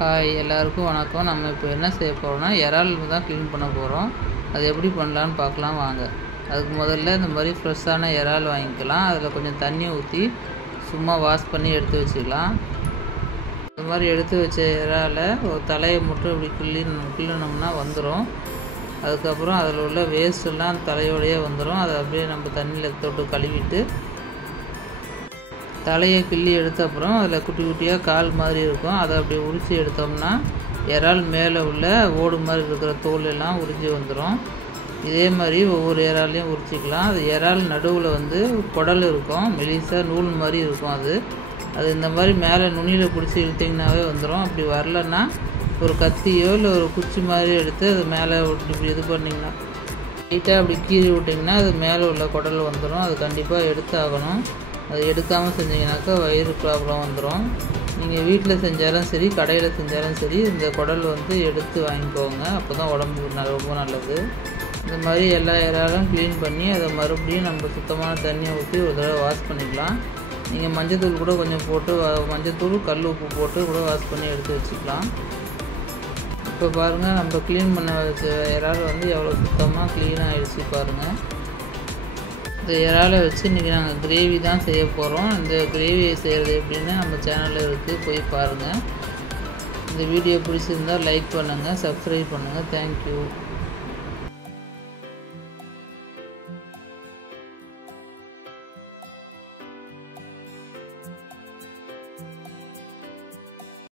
Hi எல்லாருக்கும் வணக்கம். நம்ம இப்போ என்ன செய்ய போகிறோம்னா இறால் தான் க்ளீன் பண்ண போகிறோம். அது எப்படி பண்ணலான்னு பார்க்கலாம் வாங்க. அதுக்கு முதல்ல இந்த மாதிரி ஃப்ரெஷ்ஷான இறால் வாங்கிக்கலாம். அதில் கொஞ்சம் தண்ணி ஊற்றி சும்மா வாஷ் பண்ணி எடுத்து வச்சுக்கலாம். இந்த மாதிரி எடுத்து வச்ச இறாலை ஒரு தலையை மட்டும் இப்படி கிள்ளினோம்னா வந்துடும். அதுக்கப்புறம் அதில் உள்ள வேஸ்ட்டெல்லாம் தலையோடையே வந்துடும். அதை அப்படியே நம்ம தண்ணியில் தொட்டு கழுவிட்டு தலையை கிள்ளி எடுத்த அப்புறம் அதில் குட்டி குட்டியாக கால் மாதிரி இருக்கும். அதை அப்படியே உரித்து எடுத்தோம்னா இறால் மேலே உள்ள ஓடு மாதிரி இருக்கிற தோல் எல்லாம் உரிஞ்சி வந்துடும். இதே மாதிரி ஒவ்வொரு இறாலையும் உரிச்சிக்கலாம். அது இறால் நடுவில் குடல் இருக்கும், மெலிசாக நூல் மாதிரி இருக்கும். அது இந்த மாதிரி மேலே நுனியில் பிடிச்சி இழுத்திங்கனாவே வந்துடும். அப்படி வரலன்னா ஒரு கத்தியோ இல்லை ஒரு குச்சி மாதிரி எடுத்து அது மேலே இப்படி இது பண்ணிங்கன்னா லைட்டாக அப்படி கீறி விட்டிங்கன்னா அது மேலே உள்ள குடல் வந்துடும். அது கண்டிப்பாக எடுத்தாகணும். அது எடுக்காமல் செஞ்சிங்கனாக்கா வயிறு ப்ராப்ளம் வந்துடும். நீங்கள் வீட்டில் செஞ்சாலும் சரி, கடையில் செஞ்சாலும் சரி, இந்த குடல் எடுத்து வாங்கிக்கோங்க. அப்போ தான் உடம்புக்கு ரொம்ப நல்லது. இந்த மாதிரி எல்லா இறாலும் க்ளீன் பண்ணி அதை மறுபடியும் நம்ம சுத்தமான தண்ணியை ஊற்றி ஒரு தடவை வாஷ் பண்ணிக்கலாம். நீங்கள் மஞ்சத்தூள் கூட கொஞ்சம் போட்டு மஞ்சத்தூள் கல் உப்பு போட்டு கூட வாஷ் பண்ணி எடுத்து வச்சுக்கலாம். இப்போ பாருங்கள், நம்ம க்ளீன் பண்ண வச்ச இறால் எவ்வளோ சுத்தமாக க்ளீனாக ஆகிடுச்சு பாருங்கள். இந்த இறாலை வச்சு இன்றைக்கி நாங்கள் கிரேவி தான் செய்ய போகிறோம். இந்த கிரேவியை செய்கிறது எப்படின்னு நம்ம சேனலில் இருக்குது, போய் பாருங்கள். இந்த வீடியோ பிடிச்சிருந்தால் லைக் பண்ணுங்கள், சப்ஸ்கிரைப் பண்ணுங்கள். தேங்க்யூ.